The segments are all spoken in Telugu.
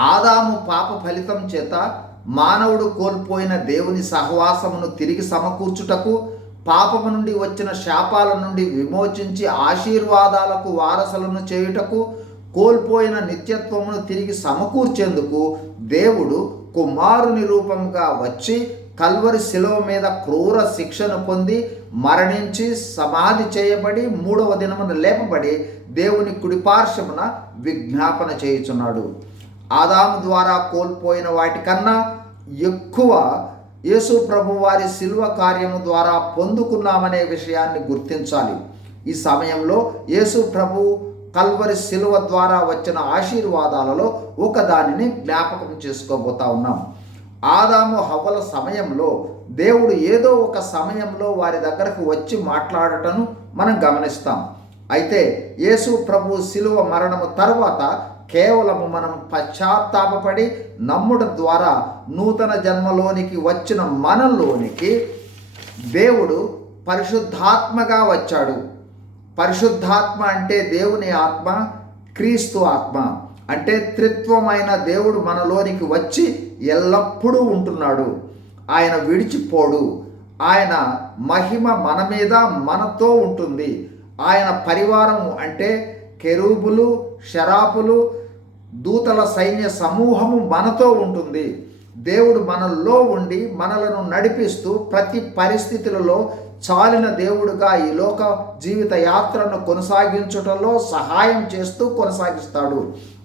ఆదాము పాప ఫలితం చేత మానవుడు కోల్పోయిన దేవుని సహవాసమును తిరిగి సమకూర్చుటకు పాపము నుండి వచ్చిన శాపాల నుండి విమోచించి ఆశీర్వాదాలకు వారసులను చేయుటకు కోల్పోయిన నిత్యత్వమును తిరిగి సమకూర్చేందుకు దేవుడు కుమారుని రూపంగా వచ్చి కల్వరి శిలువ మీద క్రూర శిక్షను పొంది మరణించి సమాధి చేయబడి మూడవ దినమున లేపబడి దేవుని కుడిపార్శ్వమున విజ్ఞాపన చేయుచున్నాడు. ఆదాము ద్వారా కోల్పోయిన వాటికన్నా ఎక్కువ యేసు ప్రభు వారి శిల్వ కార్యము ద్వారా పొందుకున్నామనే విషయాన్ని గుర్తించాలి. ఈ సమయంలో యేసు ప్రభు కల్వరి శిలువ ద్వారా వచ్చిన ఆశీర్వాదాలలో ఒకదానిని జ్ఞాపకం చేసుకోబోతా ఉన్నాం. ఆదాము హవ్వల సమయంలో దేవుడు ఏదో ఒక సమయంలో వారి దగ్గరకు వచ్చి మాట్లాడటను మనం గమనిస్తాం. అయితే యేసు ప్రభు శిలువ మరణము తర్వాత కేవలము మనం పశ్చాత్తాపపడి నమ్ముట ద్వారా నూతన జన్మలోనికి వచ్చిన మనలోనికి దేవుడు పరిశుద్ధాత్మగా వచ్చాడు. పరిశుద్ధాత్మ అంటే దేవుని ఆత్మ క్రీస్తు ఆత్మ. అంటే త్రిత్వమైన దేవుడు మనలోనికి వచ్చి ఎల్లప్పుడూ ఉంటున్నాడు. ఆయన విడిచిపోడు. ఆయన మహిమ మన మీద మనతో ఉంటుంది. ఆయన పరివారము అంటే కెరూబులు షరాపులు దూతల సైన్య సమూహము మనతో ఉంటుంది. దేవుడు మనల్లో ఉండి మనలను నడిపిస్తూ ప్రతి పరిస్థితులలో చాలిన దేవుడుగా ఈ లోక జీవిత యాత్రను కొనసాగించుటలో సహాయం చేస్తూ కొనసాగిస్తాడు.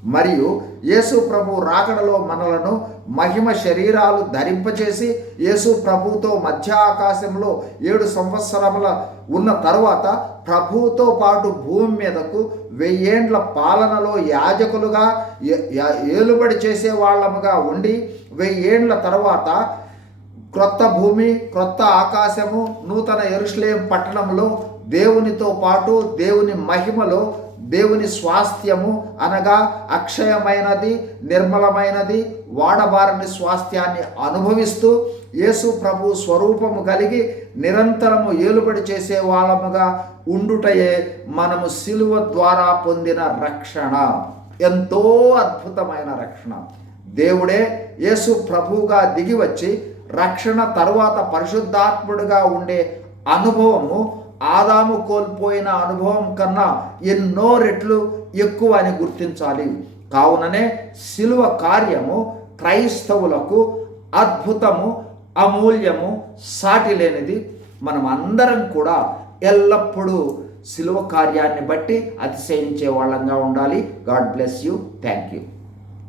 మరియు యేసు ప్రభు రాకడలో మనలను మహిమ శరీరాలు ధరింపచేసి యేసు ప్రభుతో మధ్య ఆకాశంలో ఏడు సంవత్సరముల ఉన్న తర్వాత ప్రభువుతో పాటు భూమి మీదకు వెయ్యేండ్ల పాలనలో యాజకులుగా ఏలుబడి చేసే వాళ్ళముగా ఉండి వెయ్యేండ్ల తర్వాత క్రొత్త భూమి క్రొత్త ఆకాశము నూతన ఎరుశ్లేం పట్టణంలో దేవునితో పాటు దేవుని మహిమలో దేవుని స్వాస్థ్యము అనగా అక్షయమైనది నిర్మలమైనది వాడబారని స్వాస్థ్యాన్ని అనుభవిస్తూ యేసు ప్రభు స్వరూపము కలిగి నిరంతరము ఏలుబడి చేసే వాళ్ళముగా ఉండుటయే మనము సిలువ ద్వారా పొందిన రక్షణ. ఎంతో అద్భుతమైన రక్షణ. దేవుడే యేసు ప్రభువుగా దిగి వచ్చి రక్షణ తరువాత పరిశుద్ధాత్ముడుగా ఉండే అనుభవము ఆదాము కోల్పోయిన అనుభవం కన్నా ఎన్నో రెట్లు ఎక్కువ అని గుర్తించాలి. కావుననే శిలువ కార్యము క్రైస్తవులకు అద్భుతము అమూల్యము సాటి లేనిది మనం అందరం కూడా ఎల్లప్పుడూ శిలువ కార్యాన్ని బట్టి అతిశయించే వాళ్ళంగా ఉండాలి. God bless you. Thank you